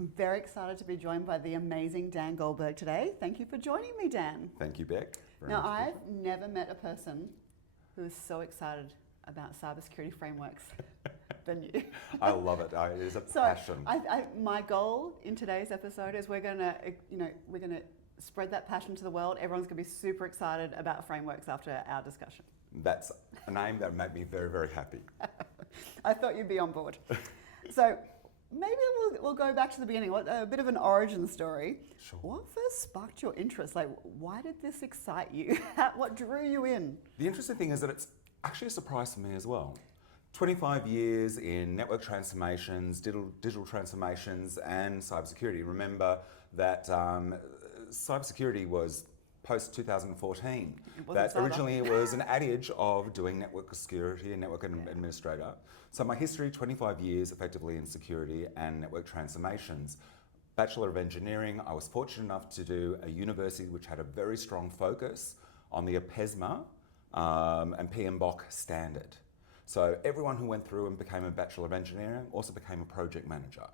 I'm very excited to be joined by the amazing Dan Goldberg today. Thank you for joining me, Dan. Thank you, Beck. Now, I've never met a person who is so excited about cybersecurity frameworks than you. I love it. It is a passion. My goal in today's episode is we're gonna spread that passion to the world. Everyone's gonna be super excited about frameworks after our discussion. That's a name that made me very, very happy. I thought you'd be on board. So maybe we'll go back to the beginning. A bit of an origin story. Sure. What first sparked your interest? Like, why did this excite you? What drew you in? The interesting thing is that it's actually a surprise to me as well. 25 years in network transformations, digital transformations, and cybersecurity. Remember that cybersecurity was post 2014. That originally it was an adage of doing network security and network administrator. So my history, 25 years effectively in security and network transformations. Bachelor of Engineering, I was fortunate enough to do a university which had a very strong focus on the APESMA and PMBOK standard. So everyone who went through and became a Bachelor of Engineering also became a project manager.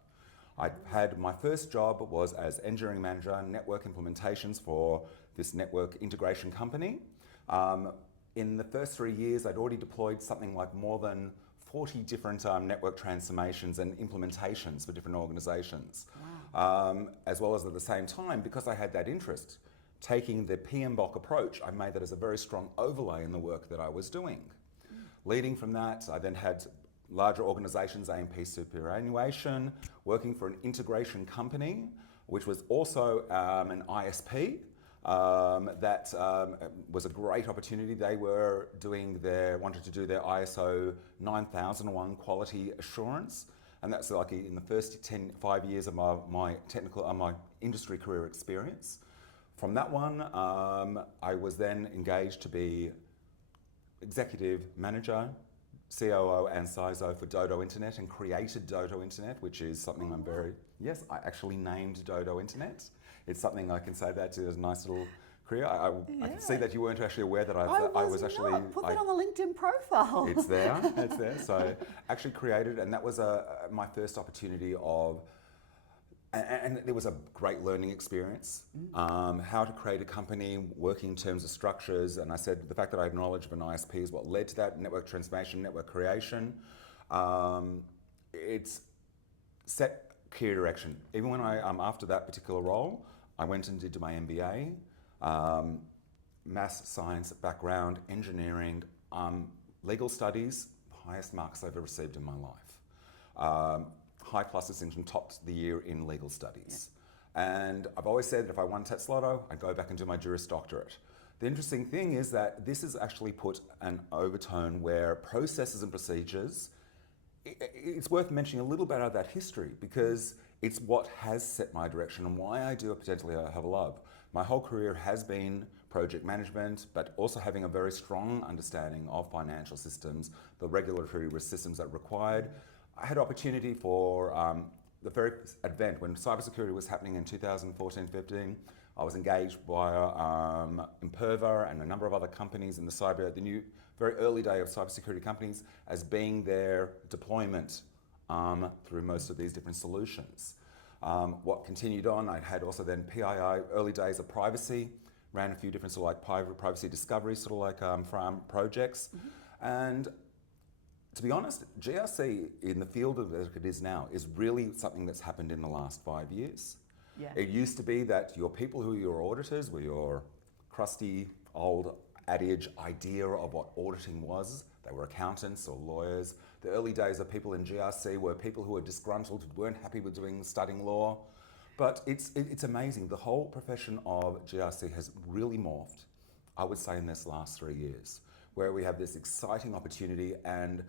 I had my first job was as engineering manager, network implementations for this network integration company. In the first 3 years, I'd already deployed something like more than 40 different network transformations and implementations for different organizations. Wow. As well as at the same time, because I had that interest, taking the PMBOK approach, I made that as a very strong overlay in the work that I was doing. Leading from that, I then had larger organizations, AMP superannuation, working for an integration company, which was also an ISP. That was a great opportunity. They were wanted to do their ISO 9001 quality assurance. And that's like in the first 5 years of my industry career experience. From that one, I was then engaged to be executive manager, COO and CISO for Dodo Internet and created Dodo Internet, which is something I actually named Dodo Internet. It's something I can say that is a nice little career. I can see that you weren't actually aware that I was actually... Put that on the LinkedIn profile. It's there. So actually created, and that was my first opportunity of... And there was a great learning experience, how to create a company, working in terms of structures. And I said the fact that I had knowledge of an ISP is what led to that, network transformation, network creation. It's set clear direction. Even when after that particular role, I went and did my MBA, maths, science background, engineering, legal studies, highest marks I've ever received in my life. High plus distinction, topped the year in legal studies. Yeah. And I've always said that if I won Tats Lotto, I'd go back and do my Juris Doctorate. The interesting thing is that this has actually put an overtone where processes and procedures, it's worth mentioning a little bit of that history because it's what has set my direction and why I do it potentially I have a love. My whole career has been project management, but also having a very strong understanding of financial systems, the regulatory risk systems that are required. I had opportunity for the very advent when cybersecurity was happening in 2014-15. I was engaged by Imperva and a number of other companies in the new very early day of cybersecurity companies as being their deployment through most of these different solutions. What continued on, I had also then PII, early days of privacy, ran a few different sort of like privacy discovery sort of like farm projects. Mm-hmm. And to be honest, GRC in the field of it is now is really something that's happened in the last 5 years. Yeah. It used to be that your people who are your auditors were your crusty old adage idea of what auditing was. They were accountants or lawyers. The early days of people in GRC were people who were disgruntled, weren't happy with studying law. But it's amazing. The whole profession of GRC has really morphed, I would say, in this last 3 years, where we have this exciting opportunity. And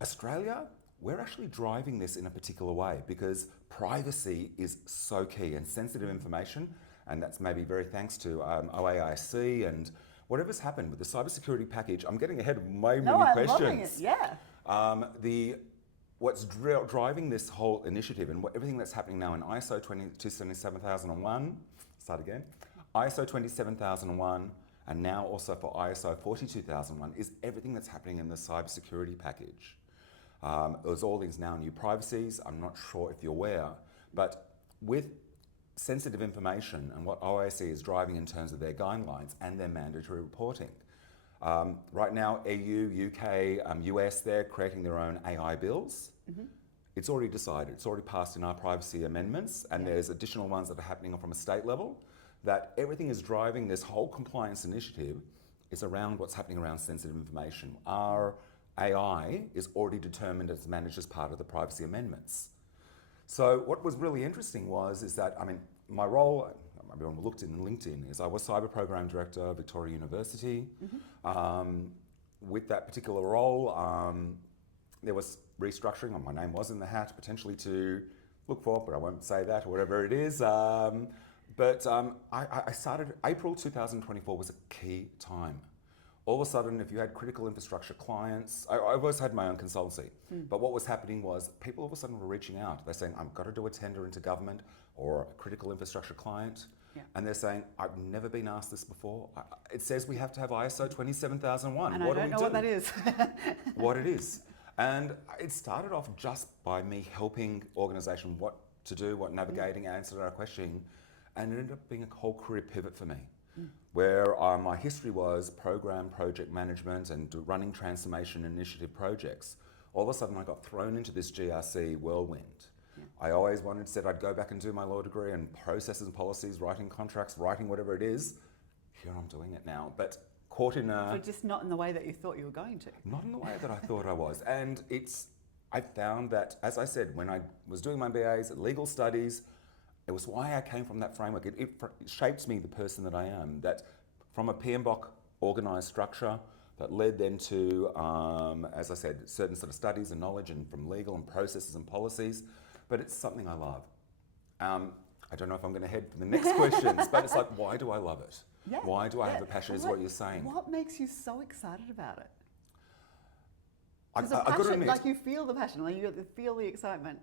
Australia, we're actually driving this in a particular way because privacy is so key and sensitive information, and that's maybe very thanks to OAIC and whatever's happened with the cybersecurity package. I'm getting ahead of many questions. Loving it, yeah. What's driving this whole initiative and everything that's happening now in ISO 27001, start again, ISO 27001, and now also for ISO 42001 is everything that's happening in the cybersecurity package. There's all these now new privacies. I'm not sure if you're aware, but with sensitive information and what OIC is driving in terms of their guidelines and their mandatory reporting. Right now, EU, UK, US, they're creating their own AI bills. It's already decided, it's already passed in our privacy amendments, and there's additional ones that are happening from a state level, that everything is driving this whole compliance initiative is around what's happening around sensitive information. Our AI is already determined as managed as part of the privacy amendments. So what was really interesting is that, I mean, my role, everyone looked in LinkedIn, is I was Cyber Program Director, Victoria University. With that particular role, there was restructuring, and my name was in the hat, potentially to look for, but I won't say that, or whatever it is. But I started, April 2024 was a key time. All of a sudden, if you had critical infrastructure clients, I've always had my own consultancy, but what was happening was people all of a sudden were reaching out. They're saying, I've got to do a tender into government or a critical infrastructure client. And they're saying, I've never been asked this before. It says we have to have ISO 27001. And I don't know what that is. What it is. And it started off just by me helping organisation what to do, what navigating, answering our questioning, and it ended up being a whole career pivot for me, where my history was program, project management, and running transformation initiative projects. All of a sudden, I got thrown into this GRC whirlwind. I always said I'd go back and do my law degree and processes and policies, writing contracts, writing whatever it is. Here I'm doing it now, but caught in a... But just not in the way that you thought you were going to. Not in the way that I thought I was. And I found that, as I said, when I was doing my BAs, legal studies, it was why I came from that framework. It shaped me, the person that I am, that from a PMBOK organised structure that led then to, as I said, certain sort of studies and knowledge and from legal and processes and policies, but it's something I love. I don't know if I'm going to head for the next questions, but it's like, why do I love it? Why do I have a passion, is what you're saying. What makes you so excited about it? I've Because got to admit, like you feel the passion, like you feel the excitement.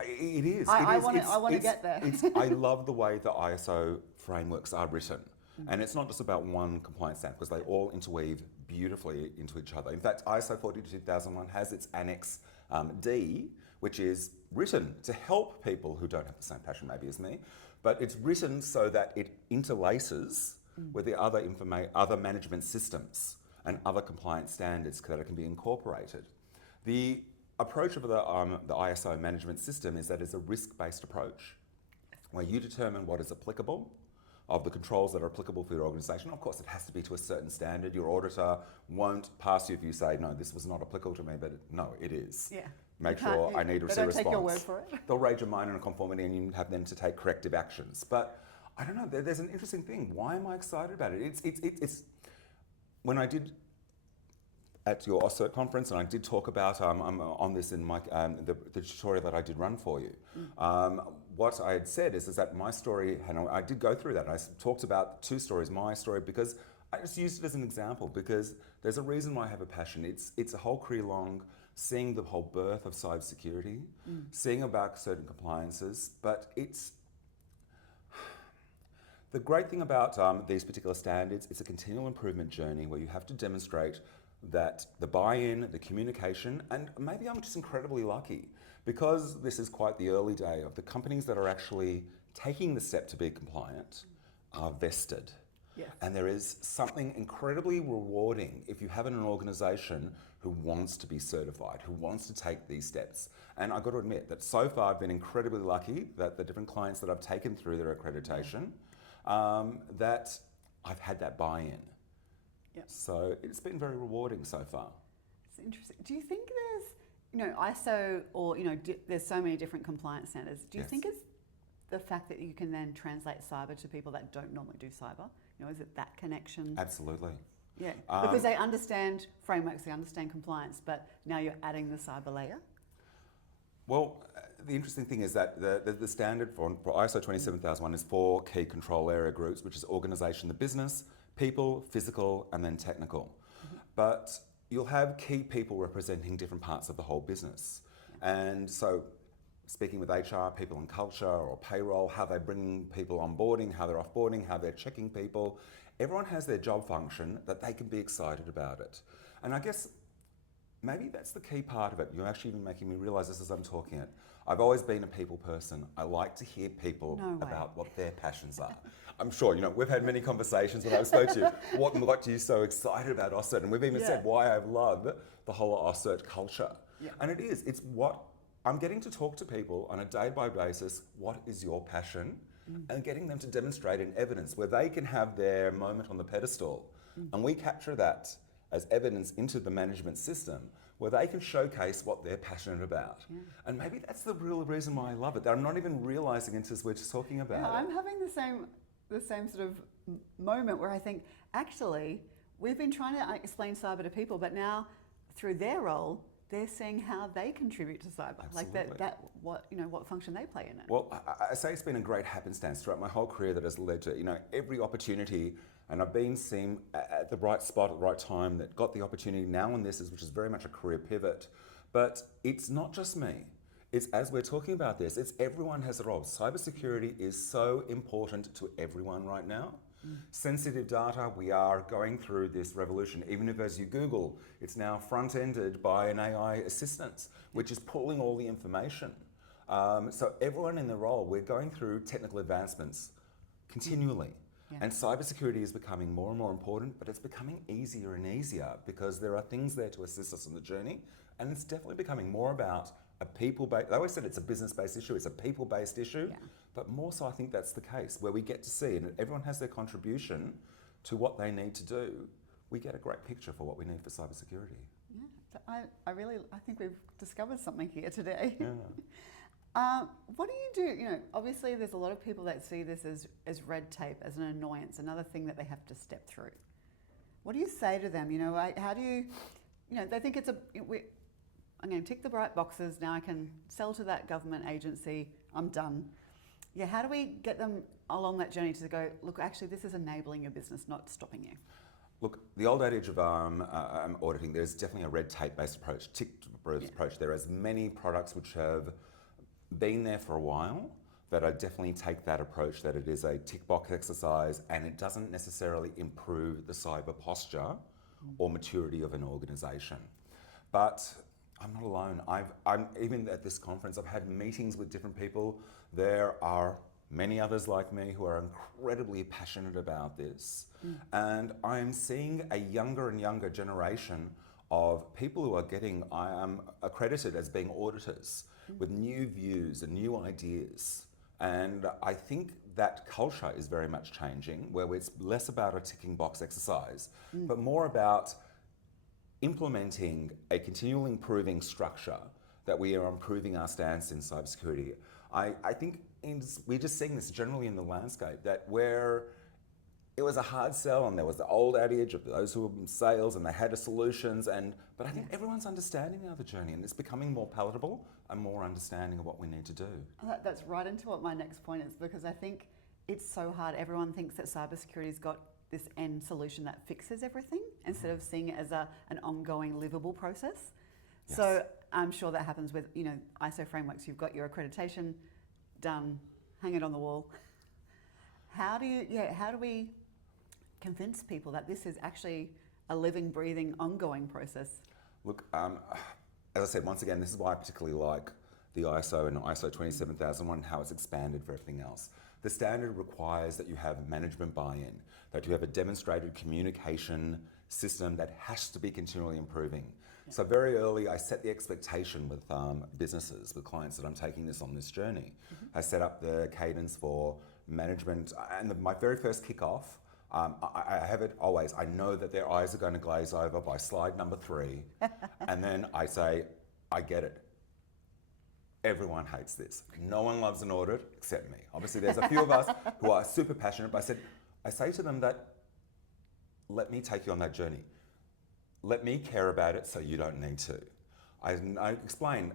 It is. I want to get there. I love the way the ISO frameworks are written. And it's not just about one compliance standard, because they all interweave beautifully into each other. In fact, ISO 42001 has its Annex D, which is written to help people who don't have the same passion maybe as me, but it's written so that it interlaces with the other management systems and other compliance standards that it can be incorporated. The approach of the ISO management system is that it's a risk-based approach, where you determine what is applicable, of the controls that are applicable for your organisation. Of course, it has to be to a certain standard. Your auditor won't pass you if you say, no, this was not applicable to me, but no, it is. Make sure I need to receive a response. They don't take your word for it. They'll raise your minor nonconformity and you have them to take corrective actions. But I don't know, there's an interesting thing. Why am I excited about it? It's when I did at your OSCERT conference, and I did talk about on this in my the tutorial that I did run for you. What I had said is that my story, and I did go through that. I talked about two stories, my story, because I just used it as an example, because there's a reason why I have a passion. It's a whole career long, seeing the whole birth of cybersecurity, seeing about certain compliances, but it's the great thing about these particular standards, it's a continual improvement journey where you have to demonstrate that the buy-in, the communication, and maybe I'm just incredibly lucky because this is quite the early day of the companies that are actually taking the step to be compliant are vested. And there is something incredibly rewarding if you have an organisation who wants to be certified, who wants to take these steps. And I've got to admit that so far I've been incredibly lucky that the different clients that I've taken through their accreditation, that I've had that buy-in. So it's been very rewarding so far. It's interesting. Do you think there's, ISO or, there's so many different compliance standards. Do you think it's the fact that you can then translate cyber to people that don't normally do cyber? Is it that connection? Absolutely. Yeah, because they understand frameworks, they understand compliance, but now you're adding the cyber layer? Well, the interesting thing is that the standard for ISO 27001 is 4 key control area groups, which is organisation, the business, people, physical, and then technical. But you'll have key people representing different parts of the whole business. And so speaking with HR, people and culture, or payroll, how they bring people onboarding, how they're offboarding, how they're checking people, everyone has their job function that they can be excited about it. And I guess maybe that's the key part of it. You're actually even making me realise this as I'm talking it. I've always been a people person. I like to hear people No way. about what their passions are. I'm sure, we've had many conversations when I've spoke to you. What got you so excited about OSCERT? And we've even said why I love the whole OSCERT culture. Yeah. And it's what I'm getting to talk to people on a day-by basis. What is your passion? And getting them to demonstrate in evidence where they can have their moment on the pedestal. And we capture that as evidence into the management system where they can showcase what they're passionate about. Yeah. And maybe that's the real reason why I love it, that I'm not even realising it as we're just talking about it. I'm having the same sort of moment where I think, actually, we've been trying to explain cyber to people, but now through their role, they're seeing how they contribute to cyber. Absolutely. Like what function they play in it. Well, I say it's been a great happenstance throughout my whole career that has led to, every opportunity, and I've been seen at the right spot at the right time that got the opportunity now on this, which is very much a career pivot. But it's not just me. It's, as we're talking about this, it's everyone has a role. Cybersecurity is so important to everyone right now. Sensitive data, we are going through this revolution. Even if as you Google, it's now front-ended by an AI assistant, which is pulling all the information. So everyone in the role, we're going through technical advancements continually. Yeah. And cybersecurity is becoming more and more important, but it's becoming easier and easier because there are things there to assist us on the journey. And it's definitely becoming more about a people-based, they always said it's a business-based issue, it's a people-based issue, but more so I think that's the case, where we get to see, and everyone has their contribution to what they need to do, we get a great picture for what we need for cybersecurity. Yeah, I think we've discovered something here today. Yeah. What do you do? Obviously there's a lot of people that see this as red tape, as an annoyance, another thing that they have to step through. What do you say to them? How do you, they think I'm going to tick the right boxes, now I can sell to that government agency, I'm done. Yeah, how do we get them along that journey to go, look, actually this is enabling your business, not stopping you? Look, the old adage of auditing, there's definitely a red tape-based approach, tick-based approach. There are as many products which have been there for a while that I definitely take that approach, that it is a tick box exercise and it doesn't necessarily improve the cyber posture or maturity of an organisation. But I'm not alone. I'm even at this conference, I've had meetings with different people. There are many others like me who are incredibly passionate about this. And I'm seeing a younger and younger generation of people who are getting accredited as being auditors with new views and new ideas. And I think that culture is very much changing, where it's less about a ticking box exercise, but more about implementing a continual improving structure that we are improving our stance in cybersecurity. I think we're just seeing this generally in the landscape, that where it was a hard sell and there was the old adage of those who were in sales and they had the solutions, but I think everyone's understanding now the journey and it's becoming more palatable and more understanding of what we need to do. That's right into what my next point is, because I think it's so hard. Everyone thinks that cybersecurity's got this end solution that fixes everything instead of seeing it as an ongoing livable process. Yes. So I'm sure that happens with ISO frameworks. You've got your accreditation done, hang it on the wall. How do we convince people that this is actually a living, breathing, ongoing process? Look, as I said, once again, this is why I particularly like the ISO and ISO 27001, how it's expanded for everything else. The standard requires that you have management buy-in, that you have a demonstrated communication system that has to be continually improving. Yeah. So very early, I set the expectation with businesses, with clients that I'm taking this on this journey. I set up the cadence for management, and my very first kickoff, I have it always, I know that their eyes are going to glaze over by slide number 3, and then I say, I get it. Everyone hates this. No one loves an audit except me. Obviously, there's a few of us who are super passionate, but I say to them that, let me take you on that journey. Let me care about it so you don't need to. I explain,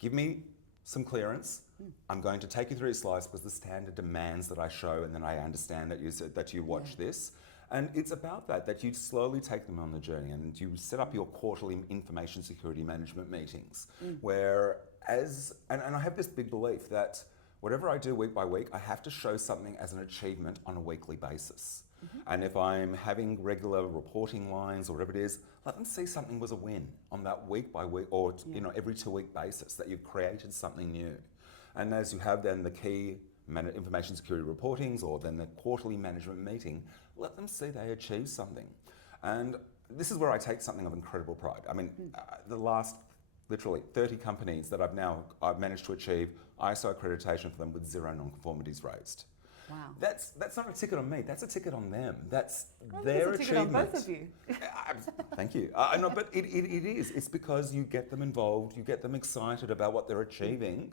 give me some clearance. I'm going to take you through your slides because the standard demands that I show, and then I understand that you watch this. And it's about that you slowly take them on the journey and you set up your quarterly information security management meetings where and I have this big belief that whatever I do week by week, I have to show something as an achievement on a weekly basis. And if I'm having regular reporting lines or whatever it is, let them see something was a win on that week by week or every 2-week basis, that you've created something new. And as you have then the key information security reportings or then the quarterly management meeting, let them see they achieved something. And this is where I take something of incredible pride. I mean, the last literally 30 companies that I've managed to achieve ISO accreditation for them with 0 non-conformities raised. Wow. That's not a ticket on me. That's a ticket on them. That's It's their a ticket achievement. on both of you. Thank you. No, but it is. It's because you get them involved, you get them excited about what they're achieving,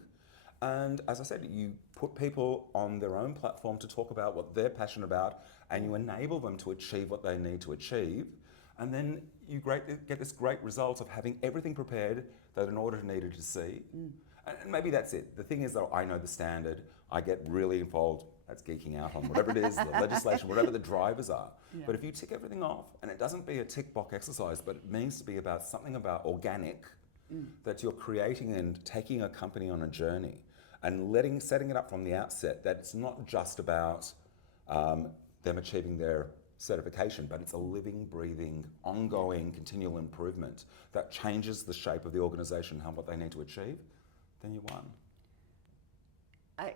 and as I said, you put people on their own platform to talk about what they're passionate about, and you enable them to achieve what they need to achieve, and then you get this great result of having everything prepared that an auditor needed to see. And maybe that's it. The thing is that I know the standard. I get really involved. That's geeking out on whatever it is, the legislation, whatever the drivers are. Yeah. But if you tick everything off, and it doesn't be a tick box exercise, but it means to be about something about organic, that you're creating and taking a company on a journey and setting it up from the outset, that it's not just about them achieving their certification, but it's a living, breathing, ongoing, continual improvement that changes the shape of the organisation and what they need to achieve, then you won.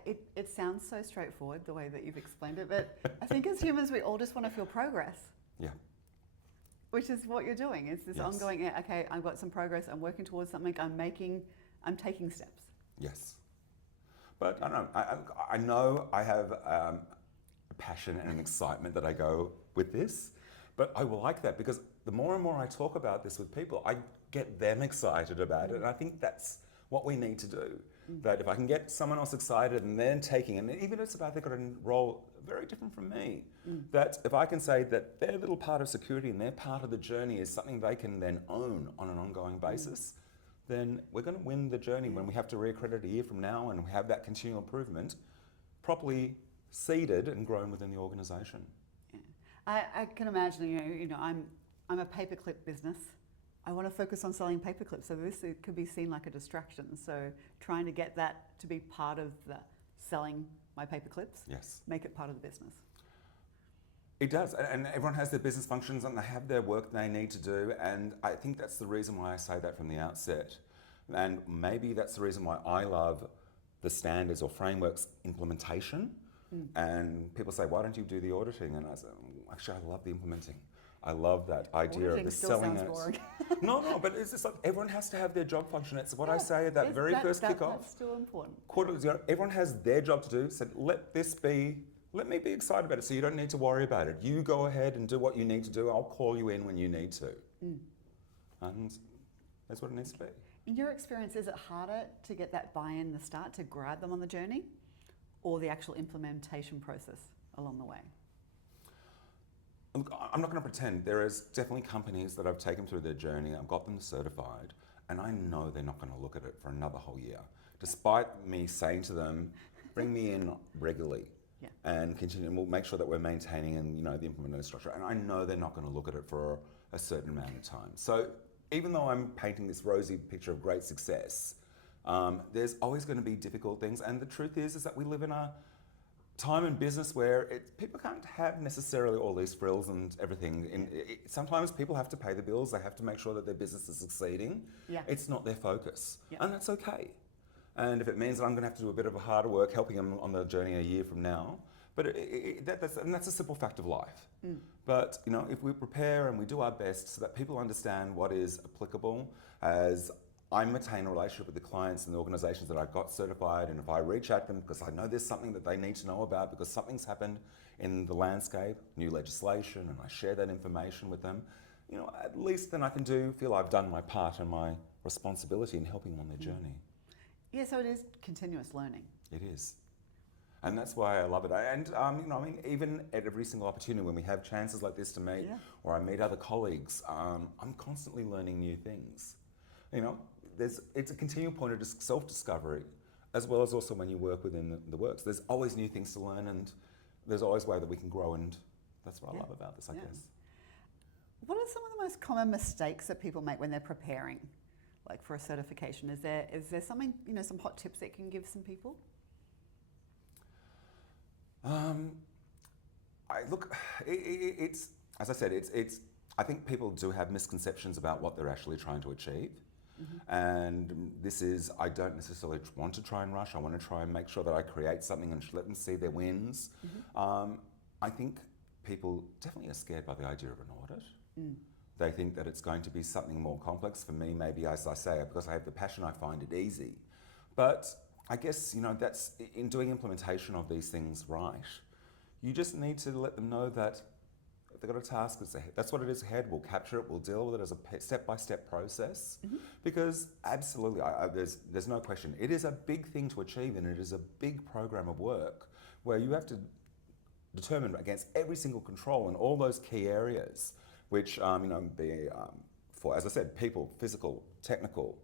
It sounds so straightforward the way that you've explained it, but I think as humans we all just want to feel progress. Yeah. Which is what you're doing. It's this Yes. ongoing, okay, I've got some progress, I'm working towards something, I'm taking steps. Yes. But I don't know, I know I have a passion and an excitement that I go with this, but I will like that because the more and more I talk about this with people, I get them excited about it, and I think that's what we need to do. That if I can get someone else excited and then taking, and even if it's about they've got a role very different from me, that if I can say that their little part of security and their part of the journey is something they can then own on an ongoing basis, then we're going to win the journey when we have to reaccredit a year from now and we have that continual improvement properly seeded and grown within the organisation. Yeah. I can imagine, I'm a paperclip business. I want to focus on selling paperclips, so this could be seen like a distraction. So trying to get that to be part of the selling my paperclips, Yes. make it part of the business. It does, and everyone has their business functions and they have their work they need to do, and I think that's the reason why I say that from the outset. And maybe that's the reason why I love the standards or frameworks implementation. And people say, why don't you do the auditing? And I say, actually, I love the implementing. I love that idea Auditing of the still selling sounds it. boring. No, but it's just like everyone has to have their job function. It's what I say at that very first kickoff. That's still important. Everyone has their job to do. So let me be excited about it. So you don't need to worry about it. You go ahead and do what you need to do. I'll call you in when you need to. And that's what it needs to be. In your experience, is it harder to get that buy-in in the start to grab them on the journey, or the actual implementation process along the way? Look, I'm not going to pretend. There is definitely companies that I've taken through their journey, I've got them certified, and I know they're not going to look at it for another whole year. Despite me saying to them, bring me in regularly and continue, and we'll make sure that we're maintaining and the implementation structure. And I know they're not going to look at it for a certain amount of time. So even though I'm painting this rosy picture of great success, there's always going to be difficult things. And the truth is that we live in a time in business where people can't have necessarily all these frills and everything. Sometimes people have to pay the bills. They have to make sure that their business is succeeding. Yeah. It's not their focus. Yeah. And that's okay. And if it means that I'm going to have to do a bit of a harder work helping them on the journey a year from now, but that's a simple fact of life. But if we prepare and we do our best so that people understand what is applicable, as I maintain a relationship with the clients and the organisations that I've got certified, and if I reach out to them because I know there's something that they need to know about because something's happened in the landscape, new legislation, and I share that information with them, at least then I can feel I've done my part and my responsibility in helping them on their journey. Yeah, so it is continuous learning. It is. And that's why I love it. And, even at every single opportunity when we have chances like this to meet, or I meet other colleagues, I'm constantly learning new things. It's a continual point of self-discovery, as well as also when you work within the works. There's always new things to learn, and there's always a way that we can grow, and that's what I love about this, I guess. What are some of the most common mistakes that people make when they're preparing, like for a certification? Is there something, some hot tips that you can give some people? Look, it's as I said, it's. I think people do have misconceptions about what they're actually trying to achieve. And this is, I don't necessarily want to try and rush. I want to try and make sure that I create something and let them see their wins. I think people definitely are scared by the idea of an audit. They think that it's going to be something more complex. For me, maybe as I say, because I have the passion, I find it easy. But I guess, that's in doing implementation of these things right. You just need to let them know that if they've got a task, that's what it is ahead. We'll capture it, we'll deal with it as a step-by-step process. Because absolutely, there's no question. It is a big thing to achieve, and it is a big program of work where you have to determine against every single control in all those key areas, which for, as I said, people, physical, technical,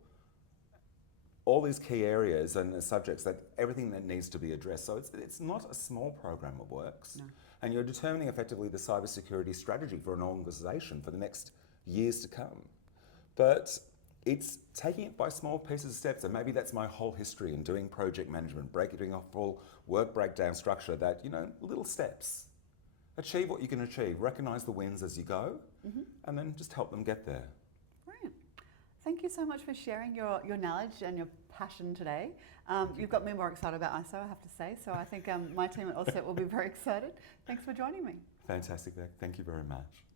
all these key areas and the subjects, that everything that needs to be addressed. So it's not a small program of works. No. And you're determining effectively the cybersecurity strategy for an organisation for the next years to come. But it's taking it by small pieces of steps, and maybe that's my whole history in doing project management, doing a full work breakdown structure that, little steps. Achieve what you can achieve, recognise the wins as you go, and then just help them get there. Brilliant. Thank you so much for sharing your knowledge and your passion today. You've got me more excited about ISO, I have to say, so I think my team at Offset will be very excited. Thanks for joining me. Fantastic, Bek. Thank you very much.